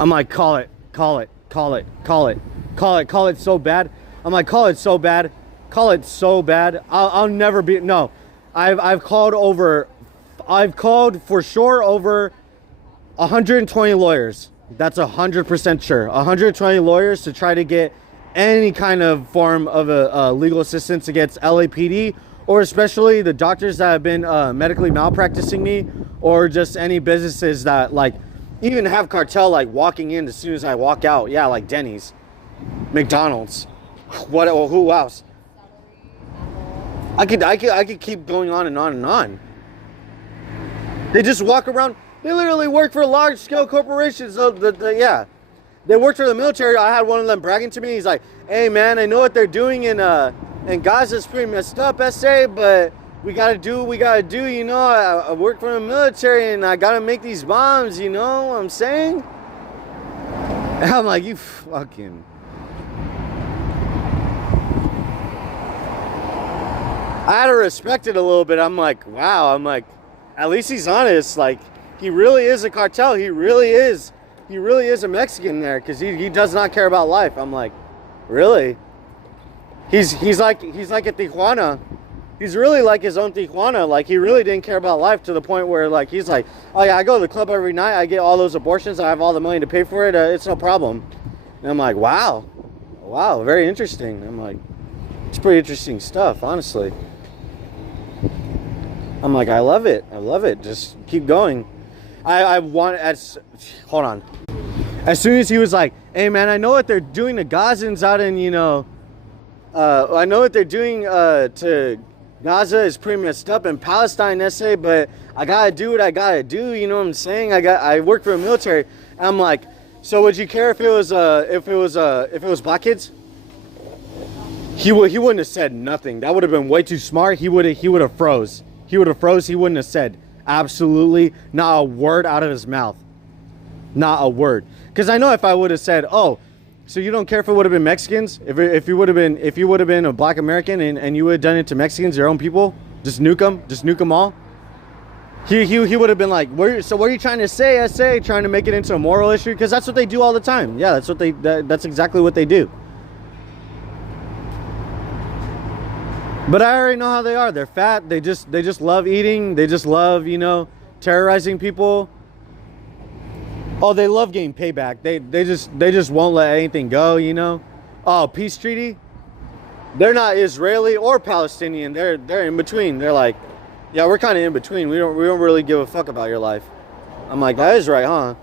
I'm like, call it, call it, call it, call it, call it, call it so bad. I'm like, call it so bad, call it so bad. I'll never be, no. I've called for sure over 120 lawyers. That's 100% sure. 120 lawyers to try to get any kind of form of a legal assistance against LAPD, or especially the doctors that have been medically malpracticing me, or just any businesses that like even have cartel like walking in as soon as I walk out. Yeah, like Denny's, McDonald's, what? Who else? I could keep going on and on and on. They just walk around. They literally work for large scale corporations. So yeah, they worked for the military. I had one of them bragging to me. He's like, "Hey man, I know what they're doing in Gaza's pretty messed up, SA, but we gotta do what we gotta do. You know, I work for the military and I gotta make these bombs. You know what I'm saying?" And I'm like, you fucking. I had to respect it a little bit. I'm like, wow. I'm like, at least he's honest. Like, he really is a cartel. He really is. He really is a Mexican there, because he does not care about life. I'm like, really? He's like a Tijuana. He's really like his own Tijuana. Like, he really didn't care about life to the point where, like, he's like, oh yeah, I go to the club every night. I get all those abortions. I have all the money to pay for it. It's no problem. And I'm like, wow. Wow, very interesting. I'm like, it's pretty interesting stuff, honestly. I'm like, I love it. I love it. Just keep going. Hold on. As soon as he was like, hey man, I know what they're doing to Gazans out in, you know, I know what they're doing to Gaza is pretty messed up in Palestine, SA, but I gotta do what I gotta do, you know what I'm saying? I work for the military. And I'm like, so would you care if it was black kids? He wouldn't have said nothing. That would have been way too smart. He would have froze. He would have froze. He wouldn't have said absolutely not a word out of his mouth. Not a word. Because I know if I would have said, oh, so you don't care if it would have been Mexicans? If you would have been a black American and you would have done it to Mexicans, your own people, just nuke them all. He would have been like, so what are you trying to say, SA? Trying to make it into a moral issue? Because that's what they do all the time. Yeah, that's exactly what they do. But I already know how they are. They're fat. They just love eating. They just love, you know, terrorizing people. Oh, they love getting payback. They just won't let anything go, you know. Oh, peace treaty. They're not Israeli or Palestinian. They're in between. They're like, yeah, we're kind of in between. We don't really give a fuck about your life. I'm like, that is right, huh?